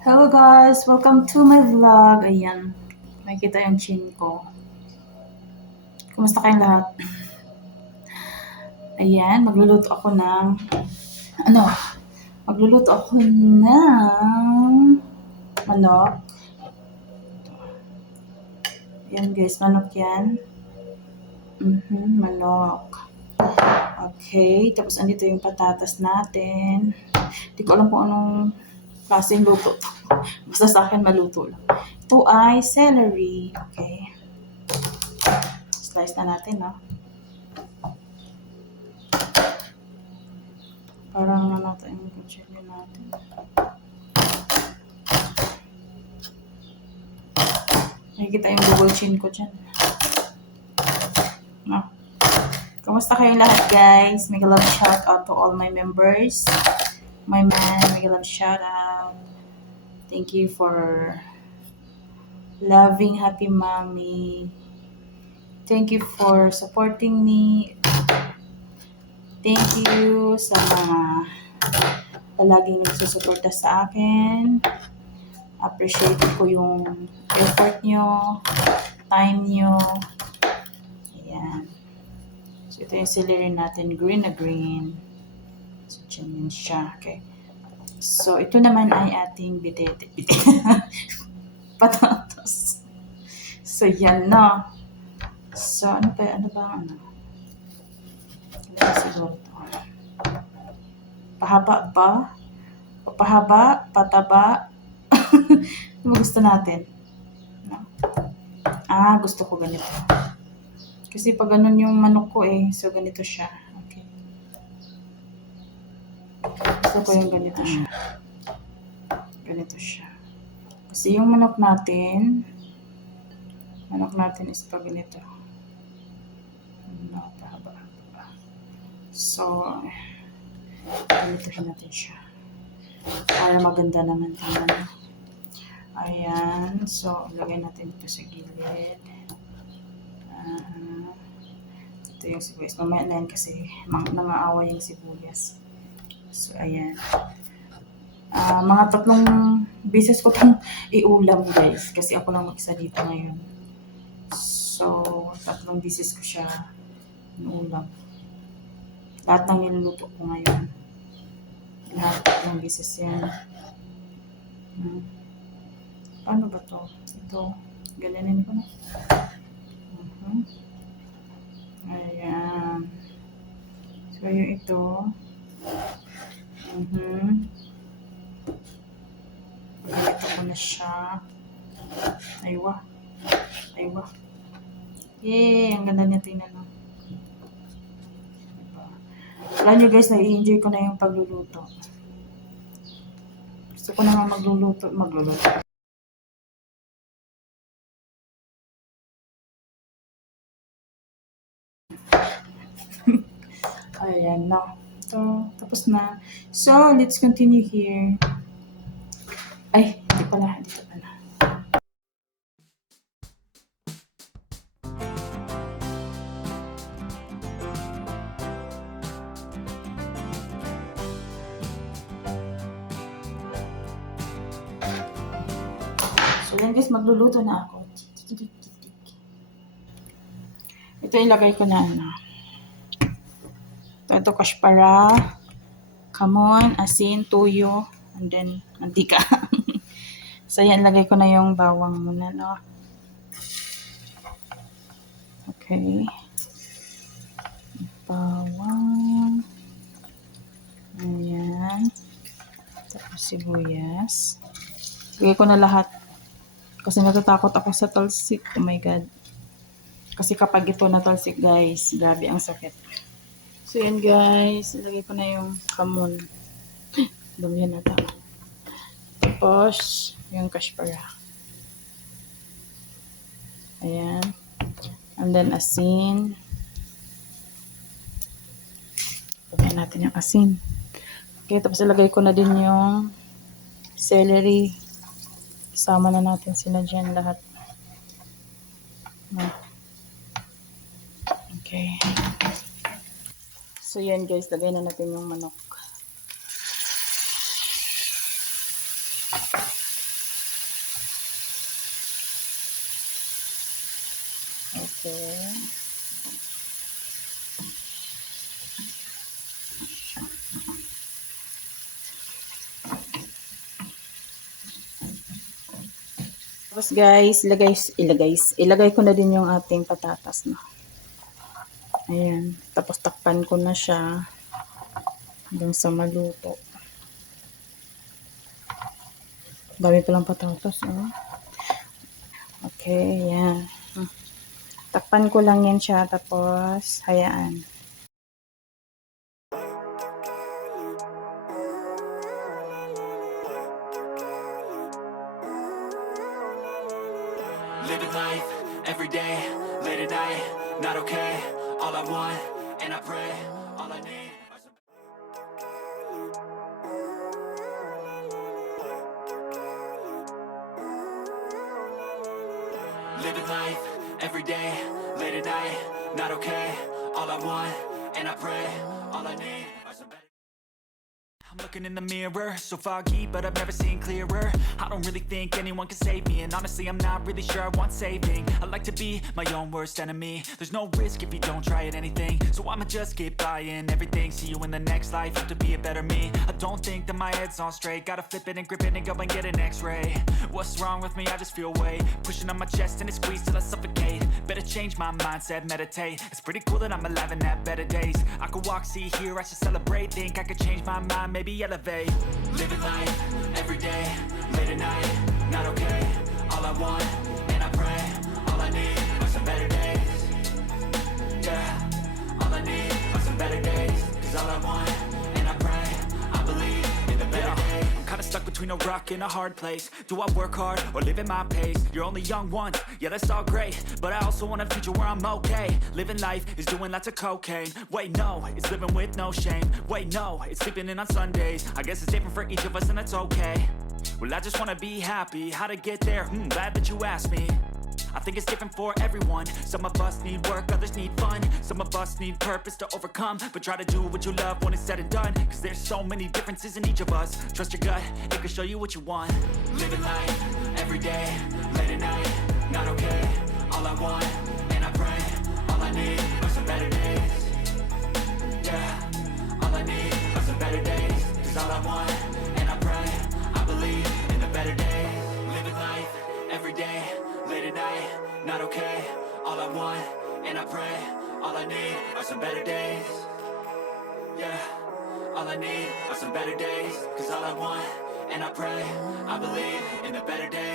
Hello guys! Welcome to my vlog. Ayan, makikita yung chin ko. Kumusta kayong lahat? Ayan, magluluto ako ng, ano, magluluto ako ng manok. Ayan guys, manok yan. Manok. Okay, tapos andito yung patatas natin. Hindi ko alam kung anong klaseng luto to. Basta sa akin maluto lang. Ito ay celery. Okay. Slice na natin, no? Parang natin yung kutsilyo natin. Nakikita yung double chin ko dyan. No? Kamusta kayong lahat guys? Mega love shout out to all my members. My man, mega love shout out. Thank you for loving Happy Mommy. Thank you for supporting me. Thank you sa mga palaging nagsusuporta sa akin. Appreciate ko yung effort nyo, time nyo. Ayan. So, ito yung celery natin. Green na green. So, dyan siya. Okay. So, ito naman ay ating bitete. Patatas. So, yan na. So, ano ba? Ano? Ano siguro ito? Pahaba ba? Pahaba? Pataba? Ano gusto natin? No? Gusto ko ganito. Kasi pag ganun yung manok ko so ganito siya. Okay. Gusto ko yung ganito siya. Ganito siya. Kasi yung manok natin is pag ganito. No, pahaba. So, ganitohin natin siya. Para maganda naman tingnan. Ayan. So, ilagay natin ito sa gilid. Ito yung sibuyas. Mamaya na yan kasi nangaawa yung sibuyas. So, ayan. Mga 3 beses ko itong iulam guys. Kasi ako lang mag-isa dito ngayon. So, 3 beses ko siya inulam. Lahat ng niluluto ko ngayon. Lahat ng beses yan. Paano ba to? Ito. Gananin ko na. Ayan. So, yung ito. Ganito ko na siya. Aywa. Yay! Ang ganda niya tingnan, no? Diba? Alam nyo guys, na-enjoy ko na yung pagluluto. Gusto ko na nga magluluto. Ayan na. Ito, tapos na. So, let's continue here. Ay, dito pala. So, yan guys, magluluto na ako. Ito ilagay ko na Ito kashpara, kamon, asin, tuyo, and then mantika. So, yan, lagay ko na yung bawang muna, no? Okay. Bawang. Ayan. Tapos sibuyas. Lagay ko na lahat. Kasi natatakot ako sa talsik. Oh my God. Kasi kapag ito natalsik, guys, grabe ang sakit. So, yan guys. Ilagay ko na yung kamon. Dumi yan nata. Tapos, yung kashpara. Ayan. And then, asin. Lagyan natin yung asin. Okay, tapos ilagay ko na din yung celery. Isama na natin sila dyan lahat. Okay. So, yan guys. Lagay na natin yung manok. Okay. Tapos guys, ilagay ko na din yung ating patatas na. Ayan. Tapos takpan ko na siya hanggang sa maluto. Dami palang patatas. Oh. Okay, yan. Takpan ko lang yan siya, tapos hayaan. Living life, every day, late at night, not okay. All I want, and I pray, all I need are some... Living life, every day, late at night, not okay. All I want, and I pray, all I need are some better... I'm looking in the mirror, so foggy, but I've never seen clearer. I don't really think anyone can save me, and honestly I'm not really sure I want saving. I like to be my own worst enemy. There's no risk if you don't try at anything, so I'ma just keep buying everything. See you in the next life, have to be a better me. I don't think that my head's on straight, gotta flip it and grip it and go and get an x-ray. What's wrong with me? I just feel weight pushing on my chest and it squeezes till I suffocate. Better change my mindset, meditate. It's pretty cool that I'm alive and have better days. I could walk, see, hear, I should celebrate. Think I could change my mind, maybe elevate. Living life, every day, late at night, not okay. All I want, and I pray, all I need are some better days. Yeah, all I need are some better days. Cause all I want, and I pray, I believe in the better days. I'm kinda stuck between a rock and a hard place. Do I work hard or live at my pace? You're only young once, yeah that's all great, but I also want a future where I'm okay. Living life is doing lots of cocaine. Wait no, it's living with no shame. Wait no, it's sleeping in on Sundays. I guess it's different for each of us and that's okay. Well I just wanna be happy, how to get there? Glad that you asked me. I think it's different for everyone. Some of us need work, others need fun. Some of us need purpose to overcome. But try to do what you love when it's said and done. Cause there's so many differences in each of us. Trust your gut, it can show you what you want. Living life, every day, late at night, not okay. All I want, and I pray, all I need are some better days. Yeah, all I need are some better days. Cause all I want, and I pray, I believe in the better days. Living life, every day, late at night, not okay. All I want, and I pray, all I need are some better days. Yeah, all I need are some better days. Cause all I want, and I pray, I believe in the better days.